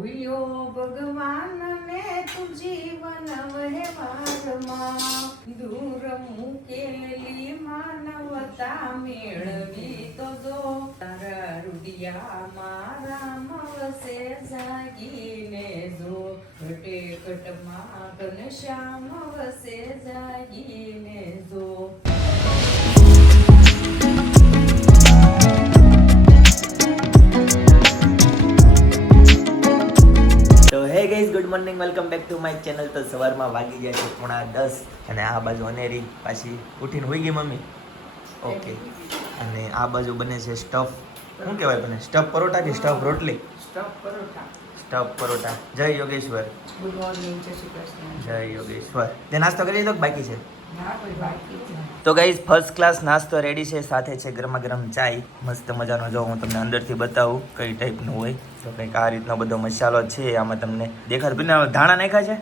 ભૂલ્યો ભગવાનને તું જીવન વ્યવહારમાં દૂર મૂકેલી માનવતા મેળવી તો જો તારા રૂડિયામાં રામ વસે જાગીને જો ઘટે ઘટમાં ઘનશ્યામ વસે જાગીને જો. તો hey guys, good morning, welcome back to my channel. તો સવારમાં વાગી ગયા છે 9:30 અને આ બાજુ અનેરી પાછી ઉઠીને હોઈ ગઈ મમ્મી. ઓકે, અને આ બાજુ બને છે સ્ટફ. શું કહેવાય બને? સ્ટફ પરોઠા કે સ્ટફ રોટલી? સ્ટફ પરોઠા. સ્ટફ પરોઠા. જય યોગેશ્વર. ગુડ મોર્નિંગ, જય શ્રી કૃષ્ણ. જય યોગેશ્વર. તે નાસ્તો કરી લીધો કે બાકી છે? ના, કોઈ બાકી છે. તો ગાઈઝ, ફર્સ્ટ ક્લાસ નાસ્તો રેડી છે, સાથે છે ગરમા ગરમ ચાય મસ્ત મજાનો. જો હું તમને અંદરથી બતાવું કઈ ટાઈપનું હોય. તો કંઈક આ રીતનો બધો મસાલો છે, આમાં તમને દેખાડ. ધાણા નાખ્યા છે,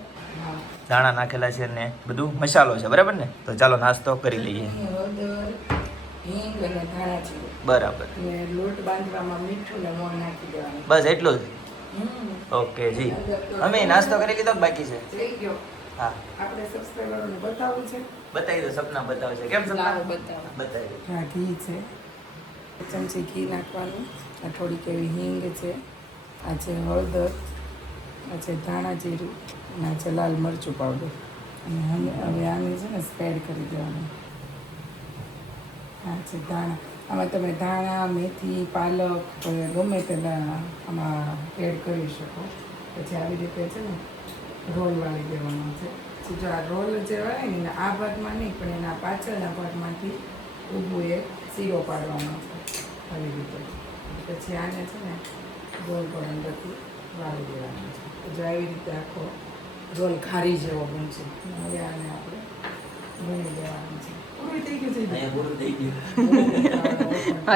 ધાણા નાખેલા છે ને બધું મસાલો છે, બરાબર ને? તો ચાલો નાસ્તો કરી લઈએ. હળદર, હિંગ અને ધાણા જીરું. બરાબર. અને લોટ બાંધવામાં મીઠું ને મોણ નાખી દેવાનું. બસ એટલું જ. ઓકે જી. અમે નાસ્તો કરી લીધો કે બાકી છે? થઈ ગયો. હા, આપણે સબસ્ક્રાઇબરોને બતાવવું છે. બતાવી દો. સપના બતાવે છે. કેમ સપના? લાવો બતાવો. બતાવી દો. હા, ઘી છે, ચમચી ઘી નાખવાનું. આ થોડીક એવી હિંગ છે, આ છે હળદર, આ છે ધાણા જીરું અને આ છે લાલ મરચું પાવડર. અને હવે આને છે ને સ્પ્રેડ કરી દેવાનું. આ છે ધાણા. આમાં તમે ધાણા, મેથી, પાલક ગમે તેના આમાં એડ કરી શકો. પછી આવી રીતે છે ને રોલ વાળી દેવાનો છે. પછી જો આ રોલ જે હોય ને આ ભાગમાં નહીં પણ એના પાછળના ભાગમાંથી ઊભું એક શીરો પાડવાનો છે આવી રીતે. પછી આને છે ને ગોળ ગોળ અંદરથી વાળી દેવાનો છે. જો આવી રીતે આખો રોલ ખારી જેવો બનશે. હવે આને આપણે વણી દેવાનું છે. પૂરું થઈ ગયું છે. અહીંયા પૂરું થઈ ગયું.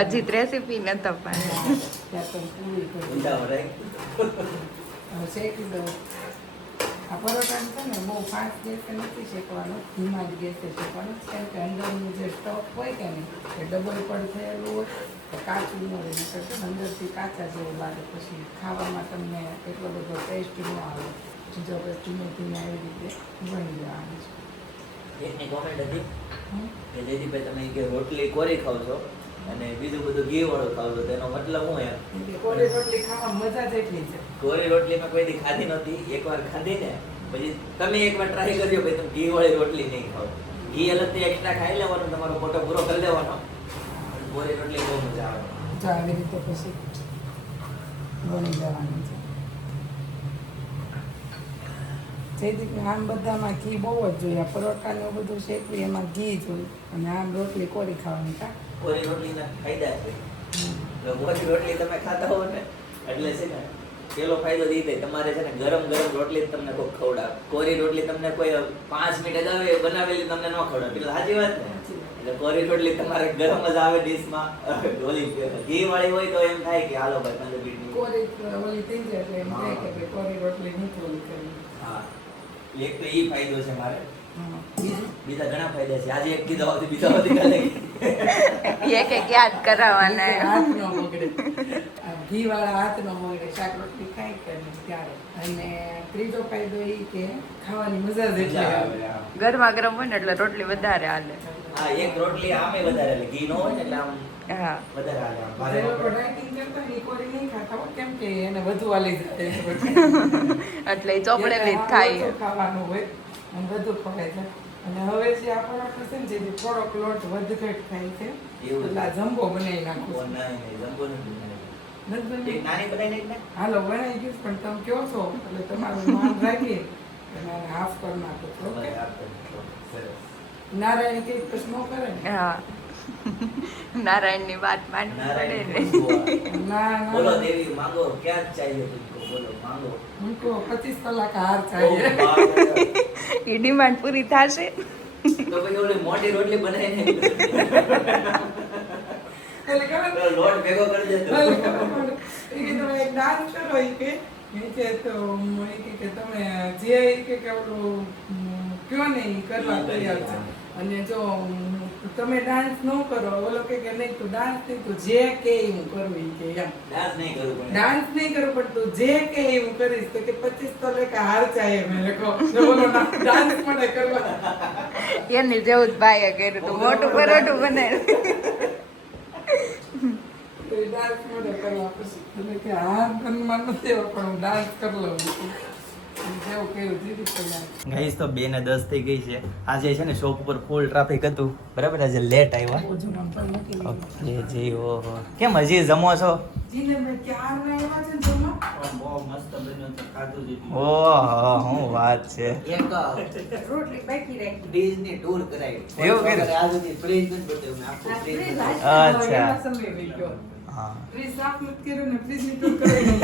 હજી રેસીપી નતો પાડ્યો. ત્યાં તો પૂરી કરી ઊંડામાં રાખ. હવે શેકી દો. આ પરોઠા છે ને બહુ ફાસ્ટ ગેસે નથી શેકવાનો, ધીમા જ ગેસે શેકવાનો. કેમ કે અંદરનું જે સ્ટફ હોય કે નહીં એ ડબલ પણ થયેલું હોય તો કાચું ન રહે. નકર છે ને અંદરથી કાચા જેવું લાગે, પછી ખાવામાં તમને એટલો બધો ટેસ્ટ ન આવે. જો આપણે ધીમે ધીમે આવી રીતે વણી દેવાનું છે. એકની કોમેન્ટ હતી કે જયદીપભાઈ તમે કે રોટલી કોરી ખાવ છો અને બીજું બધું ઘી વાળું ખાવ છો, તેનો મતલબ શું એમ? કોરી રોટલી ખાવા મજા જ એટલી છે. કોરી રોટલી મેં કોઈ દી ખાધી નહોતી. એકવાર ખાધી ને પછી તમે એકવાર ટ્રાય કરજો ભાઈ, તમે ઘી વાળી રોટલી નહીં ખાવ. ઘી અલગથી એક્સ્ટ્રા ખાઈ લેવાનું, તમારો ફોટો પૂરો કરી લેવાનો. કોરી રોટલી બહુ મજા આવે. જો આવી રીતે પછી વણી દેવાનું છે. જેથી આમ બધામાં ઘી બહુ જ જોઈએ. આ પરોઠા ને બધું શેકવી એમાં ઘી જોઈએ, અને આમ રોટલી કોરી ખાવાની. કા કોરી રોટલીના ફાયદા છે. જો કોરી રોટલી તમે ખાતા હો ને એટલે છે ને પેલો ફાયદો એ થાય, તમારે છે ને ગરમ ગરમ રોટલી તમને કોઈ ખવડાવે. કોરી રોટલી તમને કોઈ 5 મિનિટ અગાઉ બનાવેલી તમને ન ખવડાવે. એટલે સાચી વાત ને? એટલે કોરી રોટલી તમારે ગરમ જ આવે ડીશમાં. ઓલી ઘી વાળી હોય તો એમ થાય કે હાલો ભાઈ 15 મિનિટ કોરી ઓલી થઈ જાય એટલે એમ થાય કે ભાઈ કોરી રોટલી નથી ઓલી કરવી. હા, એક તો ઈ ફાયદો છે મારે. બીજું બીજા ઘણા ફાયદા છે. આજે એક કીધો હતી, બીજા આવતીકાલે એક એક યાદ કરાવવાના. હાથ ન બગડે, ઘી વાળા હાથ ન બગડે. શાક રોટલી ખાઈ કે ત્યારે. અને ત્રીજો ફાયદો એ કે ખાવાની મજા જ એટલી આવે. ગરમા ગરમ હોય ને એટલે રોટલી વધારે હાલે. હા, એક રોટલી આમે વધારે એટલે ઘી ન હોય ને એટલે આમ હા, વધારે હાલે. આમ જે લોકો ડાયટિંગ કરતા હોય એ કોરી નહીં ખાતા હોય, કેમ કે એને વધુ હાલી જાય. એટલે ઈ ચોપડેલી જ ખાઈએ. ઓછું ખાવાનું હોય અને વધુ ખવાય છે. અને હવે જે આપણો છે ને જે થોડોક લોટ વધઘટ થાય છે એવું એટલે આ જમ્બો બનાવી નાખું છું. નહીં, જમ્બો નથી બનાવ્યો. નથી બનાવી? એક નાની બનાવી નાખ ને. હાલો બનાવી ગયું પણ તમે કહો છો એટલે તમારું માન રાખી અને હાફ કરી નાખો છો. ઓકે? સરસ. નારાયણ કંઈક પ્રશ્ન ન કરે ને? હા, નારાયણની વાત માનવી પડે ને. ના બોલો ના દેવી માંગો, ક્યાં ચાહીએ તુમકો, બોલો માંગો. ઉनको 25 કલાક હાર चाहिए. એ ડિમાન્ડ પૂરી થશે. તો પછી ઓલી મોટી રોટલી બનાવીને એટલે ખબર તો લોટ ભેગો કરી દેતો. એ કે તમે એક ડાન્સ કરો એ કે તો એ કે તમે જે એ કે ઓલું કયો ને એ કરવા તૈયાર છે. અને જો તમે ડાન્સ ન કરો, ઓલો કે નહીં તું ડાન્સ નહીં, તું જે કે હું કરું ઈ કે એમ. ડાન્સ નહીં કરું પણ ડાન્સ નહીં કરું પણ તું જે કે હું કરીશ. તો કે 25 તો લેકે હાર ચાહે મેં લખો બોલો ડાન્સ માટે કરવા. એની જેવું જ ભાઈએ કર્યું તું, મોટું પરોઠું બનાવ્યું. તો એ ડાન્સ માટે કરવા પછી તમે કે હાર મનમાં નથી આવ્યો પણ હું ડાન્સ કરી લઉં. જેવું કર્યું દીધી કલાક. ગાઈસ તો 2:10 થઈ ગઈ છે. આજે છે ને શોપ ઉપર ફૂલ ટ્રાફિક હતું, બરાબર. આજે લેટ આવ્યા. ઓજોમાં પણ મૂકી દીધું. ઓકે જી. ઓહો, કેમ હજી જમો છો? જીને મેં ક્યારના આવ્યા છે ને જમવા? બહુ મસ્ત બન્યું છે, ખાધું જ. ઓહો, શું વાત છે. રોટલી બાકી રાખી. ડિઝની ટૂર કરાવી. એવું કર્યું? આ સુધી ફ્રીજ નથી બતાવ્યું મેં, આખું ફ્રીજ બતાવ્યું. અચ્છા. એમાં સમય વહી ગયો. હા. ફ્રીજ સાફ નથી કર્યું ને ફ્રીજની ટૂર કરાવી.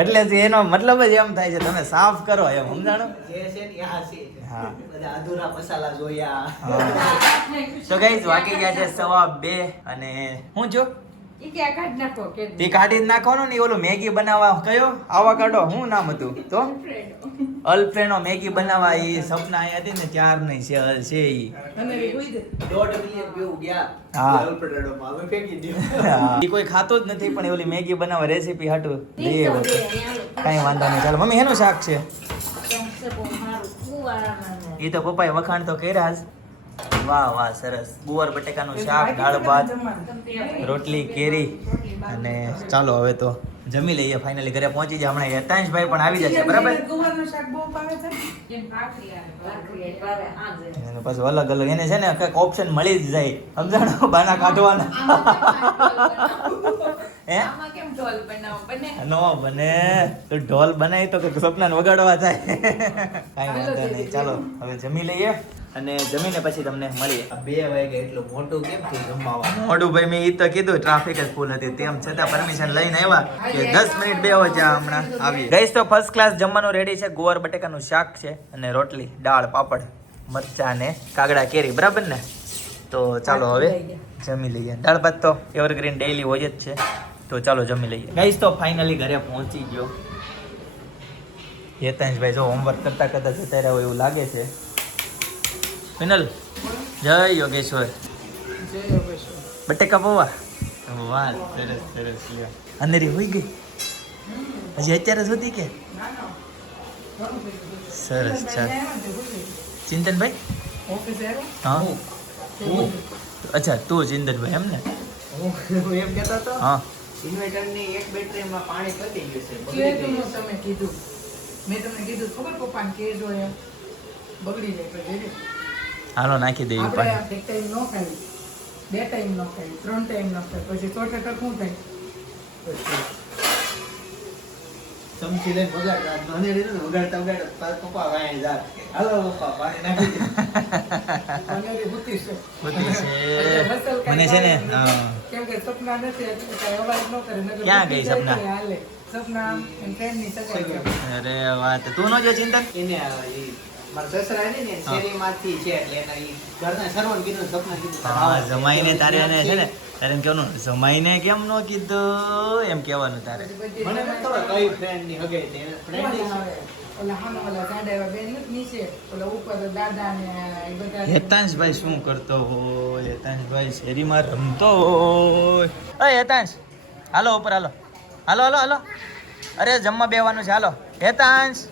એટલે જ એનો મતલબ જ એમ થાય છે તમે સાફ કરો એમ, સમજાણો? જે છે ને આ છે. હા. બધા અધૂરા મસાલા જોયા. તો ગાઈસ વાગી ગયા છે 2:15 અને હું જો ઈ કે આ કાઢ નાખો કે તે કાઢી જ નાખવાનું ને ઓલું મેગી બનાવવા કયો આવા કાઢો શું નામ હતું તો અલ્ફ્રેનો મેગી બનાવવા એ સપના આવી હતી ને ત્યાર નહીં છે ઈ. અને એ ઉઈ દે. 1.5 મિલિયન વ્યૂ ગયા. હા. ગર્લફ્રેન્ડોમાં અમે ફેંકી દીધું. ઈ કોઈ ખાતો જ નથી પણ એ ઓલી મેગી બનાવવા રેસીપી હાટું લઈએ કાંઈ વાંધો નહીં. ચાલો મમ્મી એનું શાક છે ઈ તો પપ્પાએ વખાણ તો કર્યા જ. વાહ વાહ સરસ. ગુવાર બટેકાનું શાક, દાળ ભાત, રોટલી, કેરી અને ચાલો હવે તો જમી લઈએ. ફાઇનલી ઘરે પહોંચી જાય. હમણાં યતાંશભાઈ પણ આવી જશે, બરાબર. ગુવારનું શાક બહુ ભાવે છે. અને પછી અલગ અલગ એને છે ને કંઈક ઓપ્શન મળી જ જાય, સમજાણો? બાના કાઢવાના હે આમાં કેમ ઢોલ બનાવો બને? નો બને તો ઢોલ બનાવી તો કે સપનાને વગાડવા થાય. કાંઈ વાંધો નહીં. ચાલો હવે જમી લઈએ અને જમીને પછી તમને મળીએ. 2 વાગે એટલું મોટું કેમ થયું જમવા? મોડું ભાઈ મેં ઈ તો કીધું ટ્રાફિક જ ફૂલ હતી, તેમ છતાં પરમિશન લઈને આવ્યા કે 10 મિનિટ બેહો જ્યાં હમણાં આવી. ગઈસ તો ફર્સ્ટ ક્લાસ જમવાનું રેડી છે. ગુવાર બટેકાનું શાક છે અને રોટલી, દાળ, પાપડ, મરચાં ને કાગડા કેરી, બરાબર ને? તો ચાલો હવે જમી લઈએ. દાળ ભાત તો એવરગ્રીન ડેઈલી હોય જ છે. તો ચાલો જમી લઈએ. ગઈસ તો ફાઇનલી ઘરે પહોંચી ગયો. હેતાંશભાઈ જો હોમવર્ક કરતા કરતા જતા રહ્યા હોય એવું લાગે છે. ફિનલ જય યોગેશ્વર. જય યોગેશ્વર. બટેકા પૌવા. વાહ સરસ સરસ. લ્યો અંધેરી હોઈ ગઈ હજી અત્યારે સુધી કે ના ના ઘણું થઈ ગયું. સરસ ચાલ. આવ્યા ને તે ભૂલી. ચિંતનભાઈ ઓફિસ આવ્યો હા તે ભૂલી. અચ્છા તું ચિંતનભાઈ એમ ને? હું એમ કહેતો હતો હા ઇન્વર્ટરની એક બેટરીમાં પાણી પતી ગયું છે. કે તમને તમે કીધું મેં તમને કીધું ખબર પપ્પાને કેજો એમ બગડી જાય એટલે જોજો. હાલો નાખી દેવી આપણે પાણી. એક ટાઈમ ન ખાઈ, 2 ટાઈમ ન ખાઈ, 3 ટાઈમ ન ખાઈ, પછી 100% શું થાય? ચમચી લઈને વગાડતા મને રીને વગાડતા વગાડતા પપ્પા વાય જા હાલો પપ્પા પાણી નાખી દે. પનેરી ભૂતી છે. ભૂતી છે. એટલે હસલ કાંઈ મને છે ને, થાય નહીં. હા. કેમ કે સપના નથી એટલે કાંઈ અવાજ ન કરે નકર ક્યાં ભૂતી ગઈ જાય સપના? તો હાલે. સપના એમ ટ્રેનની સગાઈ છે. અરે વાત તું નો જો ચિંતન. એને ઈ મારા સસરા ને ને શેરીમાંથી છે એટલે એના ઈ ઘરના સર્વન કીધું સપના કીધું હા જમાઈને તારે એને છે ને તારે એમ કહેવાનું જમાઈને કેમ નો કીધું એમ કહેવાનું તારે. બધી મને નથી ખબર કઈ ફ્રેન્ડ ની હગે તે ફ્રેન્ડ ઓલા આવે. ઓલા હામે ઓલા ગાડા એવા બેન નથી નીચે ઓલા ઉપર દાદા ને એ બધા હેતાંશભાઈ શું કરતો હોય? હેતાંશભાઈ શેરીમાં રમતો હોય. અરે હેતાંશ હાલો ઉપર હાલો હાલો હાલો હાલો. અરે જમવા બેવાનું છે હાલો. હેતાંશ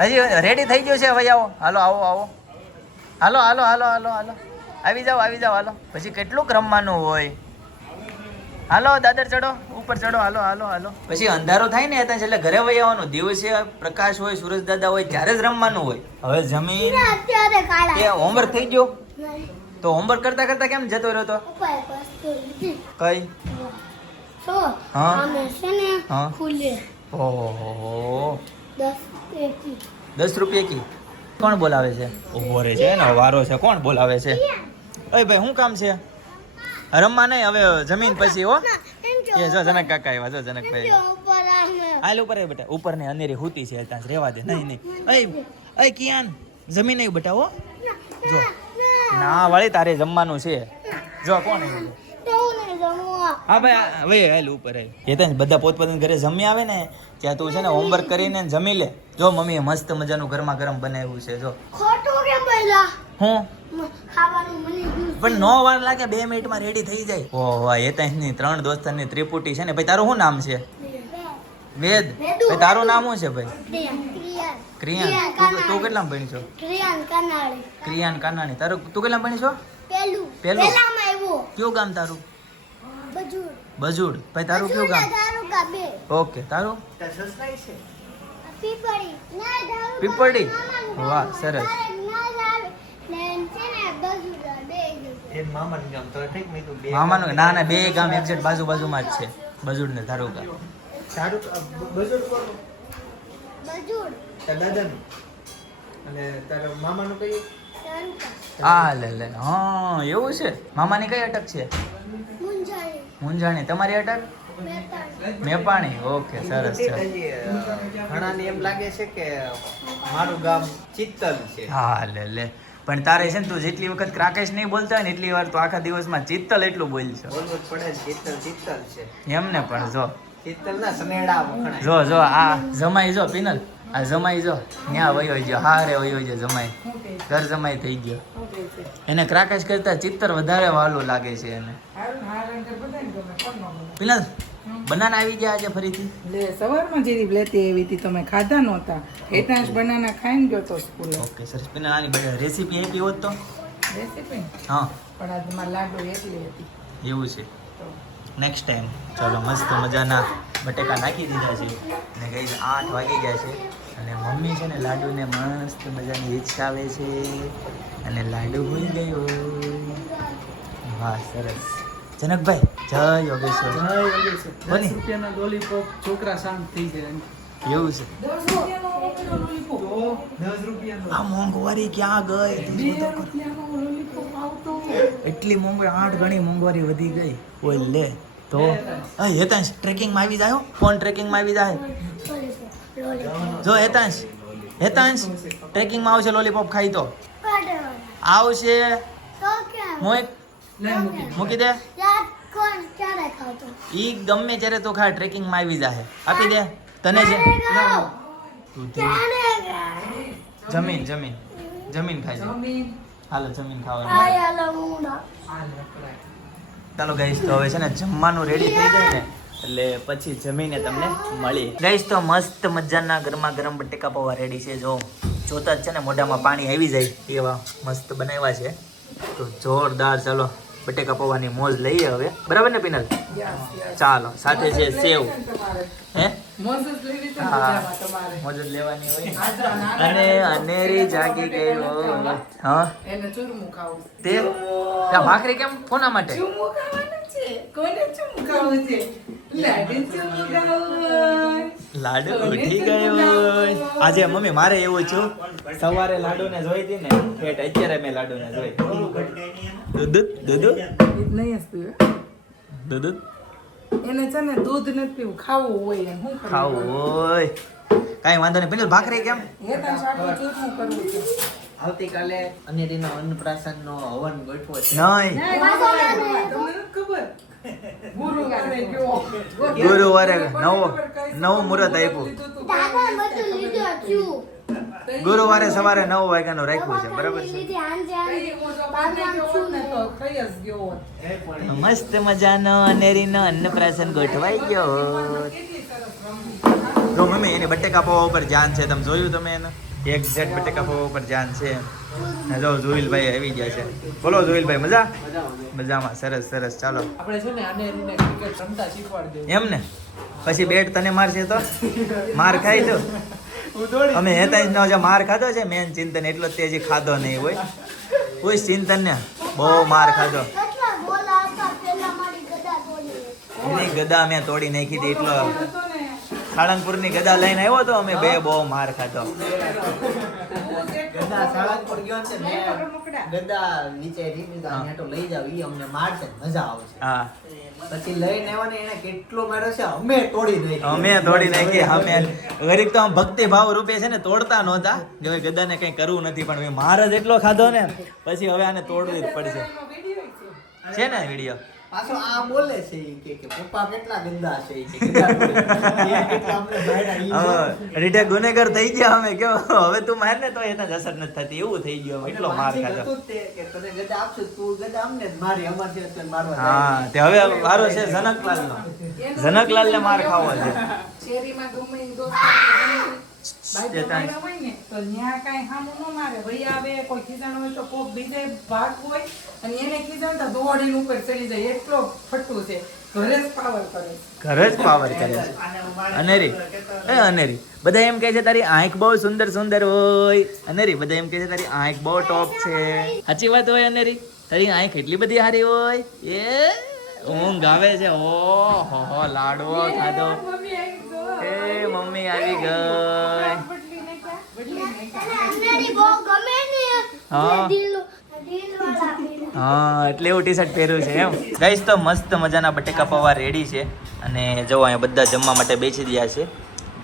હજી રેડી થઈ ગયો છે હવે આવો હાલો આવો આવો હાલો હાલો હાલો હાલો હાલો આવી જાઓ હાલો. પછી કેટલું રમવાનું હોય. હાલો દાદર ચડો ઉપર ચડો હાલો હાલો હાલો. પછી અંધારો થાય ને હેતાંશ એટલે ઘરે વહી આવવાનું. દિવસે પ્રકાશ હોય, સૂરજ દાદા હોય ત્યારે જ રમવાનું હોય. હવે જમીન એ હોમવર્ક થઈ ગયો તો હોમવર્ક કરતા કરતા કેમ જતો રહ્યો તો? કઈ હા હા ઓહો 10 રૂપિયા કી કોણ બોલાવે છે? ઉભો રહે છે ને વારો છે. કોણ બોલાવે છે? અય ભાઈ શું કામ છે? રમવા નહીં હવે જમીન પછી હો. એ જો જનક કાકા આવ્યા. જો જનકભાઈ હાલ ઉપર આવી બેટા. ઉપર ને અનેરી હુતી છે ત્યાં રેવા દે. નહીં અય અય કિયાન જમીન નહીં બેટા હો. જો ના વાળી તારે જમવાનું છે. જો કોણ આવ્યું? હા ભાઈ હવે હાલ ઉપર એ તો બધા પોતપોતાના ઘરે જમી આવે ને ત્યાં તું છે ને હોમવર્ક કરીને જમી લે. જો મમ્મીએ મસ્ત મજાનું ગરમા ગરમ બનાવ્યું છે. જો હું ખાવાનું મને પણ નો વાર લાગે 2 મિનિટમાં રેડી થઈ જાય ઓહો એ તાની 3 દોસ્તારની ત્રિપુટી છે ને ભાઈ તારું શું નામ છે વેદ ભાઈ તારું નામ શું છે ભાઈ ક્રિયાન તું કેટલામાં ભણી છો ક્રિયાન કાનાણી તારું તું કેટલામાં ભણી છો પહેલું કયું ગામ તારું બજુડ ભાઈ તારું કયું ગામ ઓકે તારું પીપળી વાહ સરસ મામાનું ગામ તો ઠીક મેં કીધું બે મામાનું ના ના બે ગામ એક્ઝેક્ટ બાજુમાં જ છે બજુડ ને તારું ગામ સારું બજુડ કોનું તારા દાદાનું અને તારા મામાનું કઈ આ લે હા એવું છે મામાની કઈ અટક છે મુંજાણી તમારી અટક મેપાણી ઓકે સરસ છે ઘણાને એમ લાગે છે કે મારું ગામ ચિત્તલ છે હા લે પણ તારે છે ને તું જેટલી વખત ક્રાકેશ નહીં બોલતા હોય ને એટલી વાર તું આખા દિવસમાં ચિત્તલ એટલું બોલશો બોલવું જ પડે ને, ચિત્તલ છે એમને પણ જો ચિત્તલ ના સનેડા વખણાય જો આ જમાઈ જો પિનલ આ જમાઈ જો ન્યા વયો ગયો હા રે વયો ગયો જમાઈ ઘર જમાઈ થઈ ગયો શું કહે છે એને ક્રાકેશ કરતા ચિત્તર વધારે વાલું લાગે છે એને હારું અંદર બધાને ગમે કોણ ન ગમે પિનલ બનાના આવી ગયા આજે ફરીથી લે સવારમાં જેરી લેતી આવી હતી તમે ખાધા નહોતા હેતાંશ બનાના ખાઈને ગયો તો સ્કૂલે ઓકે સરસ પિનલ આની બધી રેસીપી આપી હોત તો રેસીપી હા પણ આજ મારે લાડુ એકલી હતી એવું છે તો નેક્સ્ટ ટાઈમ ચાલો મસ્ત મજાના બટેકા નાખી દીધા છે અને ગઈ 8 વાગી ગયા છે અને મમ્મી છે ને લાડુને મસ્ત મજાની હિચકાવે છે અને લાડુ હોઈ ગયો વાહ સરસ જનકભાઈ જય યોગેશ્વર બની રૂપિયાના લોલીપોપ છોકરા શાંત થઈ જાય એવું છે 10 રૂપિયાનો આ મોંઘવારી ક્યાં ગઈ એટલી મોંઘવારી 8 ગણી મોંઘવારી વધી ગઈ ઓય લે તો હેતાંશ ટ્રેકિંગમાં આવી જાય ફોન ટ્રેકિંગમાં આવી જાય જો હેતાંશ ટ્રેકિંગમાં આવશે લોલીપોપ ખાઈ તો આવશે મોય મૂકી દે ઈ ગમે ત્યારે તો ખા ટ્રેકિંગમાં આવી જાય આપી દે તને છે જમીન ખાઈ હાલો જમીન ખાવાનું ચાલો ગાઈસ તો હવે છે ને જમવાનું રેડી થઈ જાય ને એટલે પછી જમીને તમને મળી ગાઈસ તો મસ્ત મજાના ગરમા ગરમ બટેકા પૌવા રેડી છે જો જોતા જ છે ને મોઢામાં પાણી આવી જાય એવા મસ્ત બનાવ્યા છે તો જોરદાર ચાલો બટેકા પૌવાની મોજ લઈએ હવે બરાબર ને પિનલ ચાલો સાથે છે સેવ હે હા મોજ જ લેવાની હોય અને અનેરી જાગી ગઈ હોય હા એને ચૂરમું ખાવું તે ત્યાં ભાખરી કેમ કોના માટે ચૂરમું ખાવાનું છે કોને ચૂરમું ખાવું છે લાડુ ચૂરમું ખાવું લાડુ ઉઠી ગયો આજે મમ્મી મારે એવું છું સવારે લાડુને જોઈ હતી ને પેટ અત્યારે મેં લાડુને જોઈ દૂધ નહીં પીવે દૂધ એને છે ને દૂધ નથી પીવું ખાવું હોય એમ શું ખાવું હોય કાંઈ વાંધો નહીં પેલું ભાખરી કેમ હેતાંશ આટલું ચૂરમું કરવું છે આવતીકાલે અનેરીનો અન્નપ્રાશનનો હવન ગોઠવો છે નહીં તમને નથી ખબર ગુરુવારે ગયો ગુરુવારે નવું મુહૂર્ત આપ્યું ગુરુવારે સવારે 9 વાગ્યાનું રાખ્યું છે બરાબર છે મસ્ત મજાનો અનેરીનો અન્નપ્રાશન ગોઠવાઈ ગયો જો મમ્મી એની બટેકા પૌવા ઉપર જાન છે તમે જોયું તમે એને એક્ઝેક્ટ બટેકા પૌવા ઉપર જાન છે ને જો જોઈલભાઈ આવી ગયા છે બોલો જોઈલભાઈ મજામાં સરસ સરસ ચાલો આપણે છે ને આને એને ક્રિકેટ રમતા શીખવાડી દેવું એમ ને પછી બેટ તને મારશે તો માર ખાઈ લો અમે હેતાંશ નો જે માર ખાધો છે મેન ચિંતન એટલો જ તે હજી ખાધો નહીં હોય કોઈ ચિંતન ને બહુ માર ખાધો એની ગદા મેં તોડી નાખી હતી એટલો સાળંગપુરની ગદા લઈને આવ્યો તો અમે બે બહુ માર ખાધો ગદા સાળંગપુર ગયો છે મેં ગદા નીચે રીમી તો નેટો લઈ જાવ ઈ અમને મારશે મજા આવશે હા પછી લઈને આવ્યો ને એને કેટલો માર્યો છે અમે તોડી નાખી અમે તોડી નાખી અમે ગરીબ તો આમ ભક્તિ ભાવ રૂપે છે ને તોડતા નહોતા કે હવે ગદાને કંઈ કરવું નથી પણ માર જ એટલો ખાધો ને પછી હવે આને તોડવી જ પડશે છે ને વિડીયો પાછો આ બોલે છે ઈ કે પપ્પા કેટલા ગંદા છે ઈ કે ગંદા બોલે. એ કેટલા અમને ભાઈડા ઈ હવે રીટા ગુનેગાર થઈ ગયા અમે કેમ હવે તું માર ને તો એને જ અસર નથી થતી એવું થઈ ગયું અમે એટલો માર ખાધો હતું જ તે કે તને ગદા આપશે તું ગદા અમને જ મારી અમારથી અત્યારે મારવા હા તે હવે વારો છે જનકલાલ નો જનકલાલ ને માર ખાવો છે શેરીમાં ગમે ઈ દોસ્ત હોય ને તો ન્યા કાંઈ હામું ન મારે ભાઈ આવે કોઈ ખીજાણ હોય તો કોક બીજે ભાગ હોય અને એને ખીજાણ તો દોડીને ઉપર ચડી જાય એટલો ફટ્ટુ છે ઘરે જ પાવર કરે છે. ઘરે જ પાવર કરે છે અનેરી એ અનેરી બધા એમ કહે છે તારી આંખ બહુ સુંદર સુંદર હોય અનેરી બધા એમ કહે છે તારી આંખ બહુ ટોપ છે સાચી વાત હોય અનેરી તારી આંખ એટલી બધી સારી હોય એ ઊંઘ આવે છે ઓહો હો લાડવો ખાધો મમ્મી આવી ગયો. એ મમ્મી આવી ગઈ બદલીને ક્યાં? અંદરની બહુ ગમે ને હા. દિલવાળા પીડા. હા એટલે એવું ટી શર્ટ પહેર્યું છે એમ ગાઈસ તો મસ્ત મજાના બટેકા પૌવા રેડી છે અને જો અહીંયા બધા જમવા માટે બેસી ગયા છે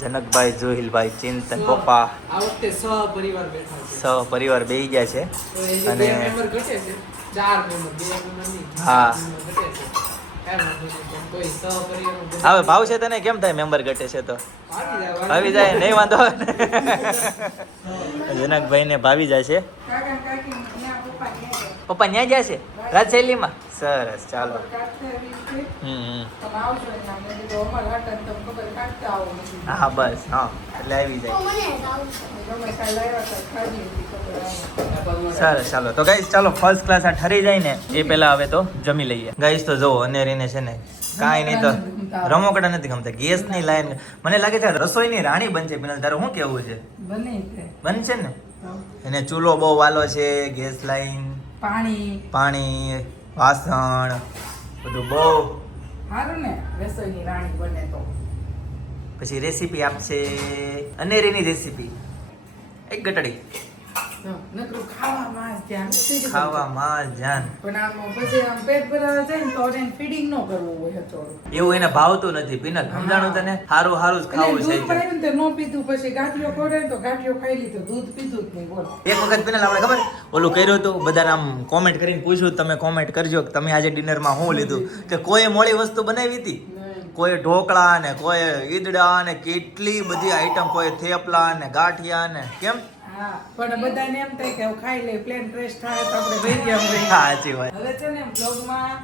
જનકભાઈ જોહિલભાઈ ચિંતન પપ્પા આ વખતે સહપરિવાર બેઠા છે પરિવાર બેસી ગયા છે તો એ જે અને બે મેમ્બર ઘટે છે 4 મેમ્બર 2 મેમ્બર નહીં હા. 4 મેમ્બર ઘટે છે કાંઈ વાંધો નહીં પણ તોય સહપરિવારનો બધા હવે ભાવ છે તને કેમ થાય મેમ્બર ઘટે છે તો આવી ભાવી જાય જાય નહીં વાંધો જનકભાઈ ને ભાવી જાય છે કાકા ને કાકી ન્યા પપ્પા ન્યા જાય. પપ્પા ન્યા ગયા છે રાજશૈલીમાં સરસ ચાલો કાઢતે આવી રીતે હમ તમે આવજો એટલે અમને કીધું અમારે હાટન તમે ખબર કાઢતા આવો નથી. હા બસ હા એટલે આવી તો જાય મને જાવું છે. ગમે કાંઈ લાવ્યા તો ખાધી હતી ખબર આવે. સરસ ચાલો તો ગાઈસ ચાલો ફર્સ્ટ ક્લાસ આ ઠરી જાય ને એ પહેલા હવે તો જમી લઈએ ગાઈસ તો જો અનેરીને છે ને કાંઈ નહીં તો રમકડા નથી ગમતા ગેસની લાઈન મને લાગે છે રસોઈની રાણી બનશે પિનલ તારું શું કેવું છે બને તે બનશે ને તો એને ચૂલો બહુ વાલો છે ગેસ લાઈન પાણી પાણી વાસણ બધું બહુ સારું ને રસોઈની રાણી બને તો પછી રેસીપી આપશે અનેરીની રેસીપી એક ગટડી તો નકરું ખાવામાં જ ધ્યાન નથી દીધું. ખાવામાં જાન પણ આમ પછી આમ પેટ ભરાવા જાય ને તો એને ફીડિંગ ન કરવું હોય હચોડું. એવું એને ભાવતું નથી પિનલ સમજાણું તને સારું સારું જ એટલે ખાવું દૂધ છે પડાવ્યું ને તો ન પીધું પછી ગાંઠિયો ખવડાવ્યો ને તો ગાંઠિયો ખાઈ લીધો દૂધ પીધું જ નહીં બોલો. એક વખત પેલા આપણે ખબર ઓલું કર્યું હતું બધાને આમ કોમેન્ટ કરીને પૂછ્યું તમે કોમેન્ટ કરજો કે તમે આજે ડિનરમાં શું લીધું કે કોઈ મોડી વસ્તુ બનાવી હતી કોઈ ઢોકળા ને કોઈ ઈદડા ને કેટલી બધી આઈટમ કોઈ થેપલા ને ગાંઠિયા ને કેમ હા પણ બધાને એમ થાય કે હવે ખાઈ લે પ્લેન ફ્રેશ થાય તો આપણે રહી ગયા હા હોય. સાચી વાત હવે છે ને બ્લોગમાં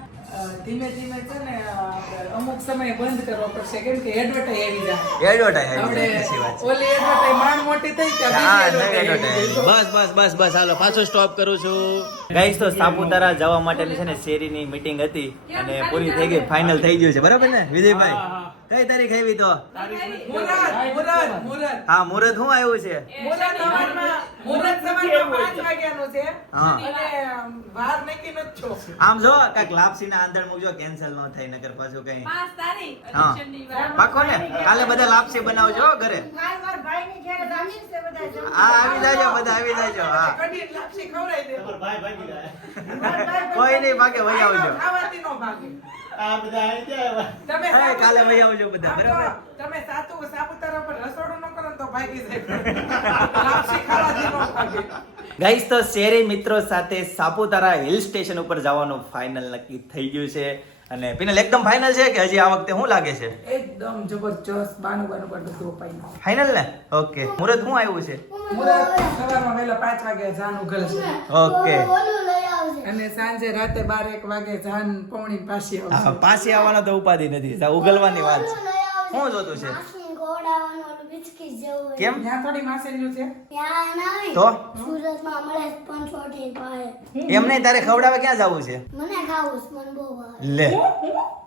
ધીમે ધીમે છે ને આપણે અમુક સમય બંધ કરવો પડશે કેમ કે એડવર્ટાઈઝ આવી જાય. એડવર્ટાઈઝ આપણે સાચી વાત છે ઓલી એડવર્ટાઈઝ માંડ મોટી થઈ ત્યાં હા બીજી નહીં advertise આવી ગઈ. બસ હાલો પાછો સ્ટોપ કરું છું ગાઈસ તો સાપુતારા જવા માટેની છે ને શેરીની મીટિંગ હતી અને પૂરી થઈ ગઈ ફાઇનલ થઈ ગયું છે બરાબર ને વિજયભાઈ કઈ તારીખ આવી તો મુહૂર્ત. હા મુહૂર્ત શું આવ્યું છે મુહૂર્ત સવારમાં 5 વાગ્યાનું છે હા. અને વાર નક્કી નથી છો. આમ જો કાક લાપસી ના આંધણ મૂકજો કેન્સલ ન થાય નકર પાછું કઈ હા પાકો ને કાલે બધા લાપસી બનાવજો હો ઘરે મારા ભાઈની ઘરે જામી છે બધા જમવા. હા આવી જાજો બધા આવી જાજો હા કઢી લાપસી ખવડાવી દે. કોઈ નહીં ભાગે વહી આવજો ખાવાથી નો ભાગે. તમે હા, કાલે વહી આવજો બધા, આમ તો બરાબર? તમે સાપુતારા પર રસોડું ન કરો ને તો ભાગી જાય. લાપસી ખાવાથી નો ભાગે. ગાઈસ તો શેરી મિત્રો સાથે સાપુતારા હિલ સ્ટેશન ઉપર જવાનું ફાઇનલ નક્કી થઈ ગયું છે અને પિનલ એકદમ ફાઇનલ છે કે હજી આ વખતે શું લાગે છે એકદમ જબરજસ્ત બાનું બધું અપાઈ. ફાઇનલ ને ઓકે મુહૂર્ત શું આવ્યું છે મુહૂર્ત સવારમાં વહેલા 5 વાગે જાન ઉઘલ છે ઓકે ઓલું લઈ આવજે. અને સાંજે રાતે 12-1 વાગે જાન પૌણી પાછી હા, આવશે. પાછી આવવાનો તો ઉપાધિ નથી જા ઉગલવાની વાત ઓલું છે લઈ આવજે. શું જોતું છે માસીને ખવડાવવાનું ઓલું બિસ્કિટ જેવું હોય. કેમ ત્યાં થોડી માસેલ્યું છે. ત્યાં નહીં. તો સુરતમાં મળે છે પંચોટી પાસે. એમ નહીં તારે ખવડાવવા ક્યાં જવું છે મને ખાવું છે, મને બહુ ભાવે. લે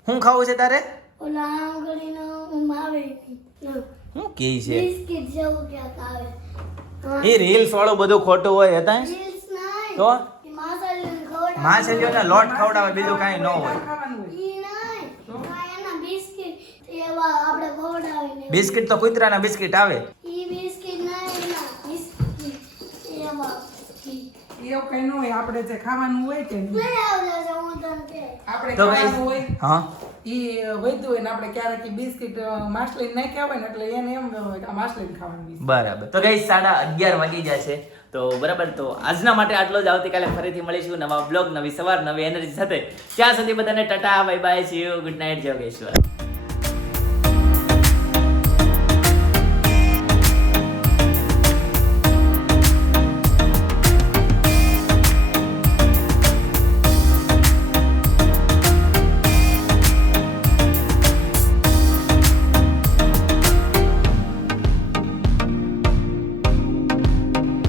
શું ખાવું છે તારે ઓલા આંગળીનો ઊંઘ આવે ને. શું કે છે બિસ્કિટ જેવું ક્યાંક આવે. એ રીલ્સ વાળું બધું ખોટું હોય હતા રીલ્સ નહીં. તો એ માછલીઓને ખવડાવે. માછલીઓને લોટ ખવડાવે બીજું કાંઈ ન હોય ખાવાનું હોય. ઈ નહીં. આ એના બિસ્કિટ એવા આપણે ખવડાવીને. બિસ્કિટ તો કૂતરાના બિસ્કિટ આવે ઈ બિસ્કિટ નહીં, એના બિસ્કિટ એવા બિસ્કિટ. એવું કઈ ન હોય આપણે જે ખાવાનું હોય કે નહીં. લઈ આવજો જો હું તને કહે. આપણે તો ખાવાનું guys, હોય હા ઈ વધ્યું હોય ને આપણે ક્યારેક ઈ બિસ્કિટ માછલીને નાખ્યા હોય ને એટલે એને એમ હોય કે આ માછલીને ખાવાનું બિસ્કિટ. બરાબર. તો ગાઈસ 11:30 વાગી ગયા છે. તો બરાબર, તો આજના માટે આટલો જ. આવતીકાલે ફરીથી મળીશું નવા બ્લોગ, નવી સવાર, નવી એનર્જી સાથે. ત્યાં સુધી બધાને Tata, bye bye, C you, good night, જય યોગેશ્વર.